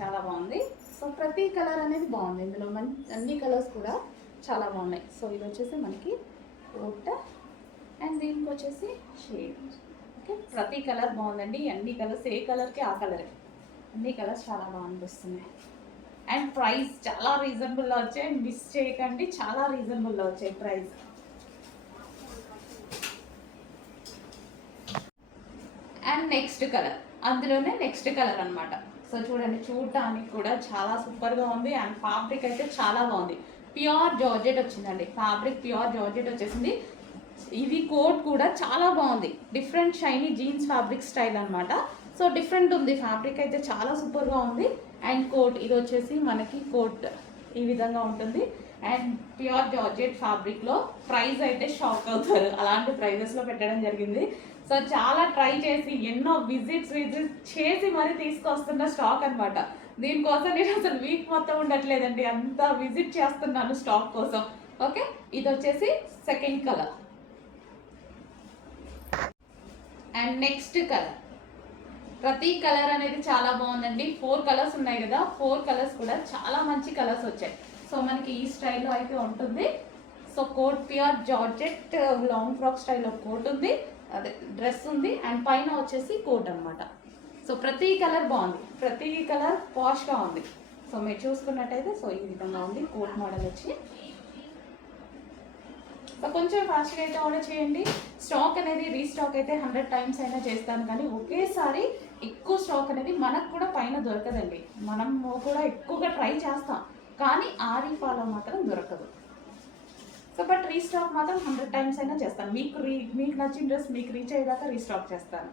చాలా బాగుంది. సో ప్రతి కలర్ అనేది బాగుంది ఇందులో, అన్ని కలర్స్ కూడా చాలా బాగున్నాయి. సో ఇది వచ్చేసి మనకి కోట్ అండ్ దీనికి వచ్చేసి షేడ్. ఓకే, ప్రతి కలర్ బాగుందండి. అన్ని కలర్స్ ఏ కలర్కి ఆ కలరే, అన్ని కలర్స్ చాలా బాగా అనిపిస్తున్నాయి. అండ్ ప్రైస్ చాలా రీజనబుల్లో వచ్చాయి, మిస్ చేయకండి. చాలా రీజనబుల్లో వచ్చాయి ప్రైస్. అండ్ నెక్స్ట్ కలర్, అందులోనే నెక్స్ట్ కలర్ అనమాట. సో చూడండి, చూడటానికి కూడా చాలా సూపర్గా ఉంది. అండ్ ఫ్యాబ్రిక్ అయితే చాలా బాగుంది. ప్యూర్ జార్జెట్ వచ్చిందండి, ఫ్యాబ్రిక్ ప్యూర్ జార్జెట్ వచ్చేసింది. ఇది కోట్ కూడా చాలా బాగుంది, different shiny jeans fabric style అనమాట. సో డిఫరెంట్ ఉంది, ఫ్యాబ్రిక్ అయితే చాలా సూపర్గా ఉంది. అండ్ కోట్ ఇది వచ్చేసి మనకి కోట్ ఈ విధంగా ఉంటుంది. అండ్ ప్యూర్ జార్జెట్ ఫ్యాబ్రిక్లో ప్రైస్ అయితే షాక్ అవుతారు, అలాంటి ప్రైజెస్లో పెట్టడం జరిగింది. సో చాలా ట్రై చేసి ఎన్నో విజిట్స్ చేసి మరీ తీసుకొస్తున్న స్టాక్ అనమాట. దీనికోసం నేను అసలు వీక్ మొత్తం ఉండట్లేదండి, అంతా విజిట్ చేస్తున్నాను స్టాక్ కోసం. ఓకే, ఇది వచ్చేసి second colour. And next colour, ప్రతి కలర్ అనేది చాలా బాగుందండి. 4 కలర్స్ ఉన్నాయి కదా, 4 కలర్స్ కూడా చాలా మంచి కలర్స్ వచ్చాయి. సో మనకి ఈ స్టైల్లో అయితే ఉంటుంది. So coat pure georgette long frock స్టైల్లో కోట్ ఉంది, అదే డ్రెస్ ఉంది. అండ్ పైన వచ్చేసి కోట్ అనమాట. సో ప్రతి కలర్ బాగుంది, ప్రతి కలర్ పాష్గా ఉంది. సో మీరు చూసుకున్నట్టయితే సో ఈ విధంగా ఉంది కోట్ మోడల్ వచ్చి. సో కొంచెం ఫాస్ట్గా అయితే ఆర్డర్ చేయండి. స్టాక్ అనేది రీస్టాక్ అయితే 100 టైమ్స్ అయినా చేస్తాను, కానీ ఒకేసారి ఎక్కువ స్టాక్ అనేది మనకు కూడా పైన దొరకదండి. మనం కూడా ఎక్కువగా ట్రై చేస్తాం, కానీ ఆరి ఫాలో మాత్రం దొరకదు. సో బట్ రీస్టాక్ మాత్రం 100 టైమ్స్ అయినా చేస్తాను. మీకు నచ్చిన డ్రెస్ మీకు రీచ్ అయ్యేదాకా రీస్టాక్ చేస్తాను.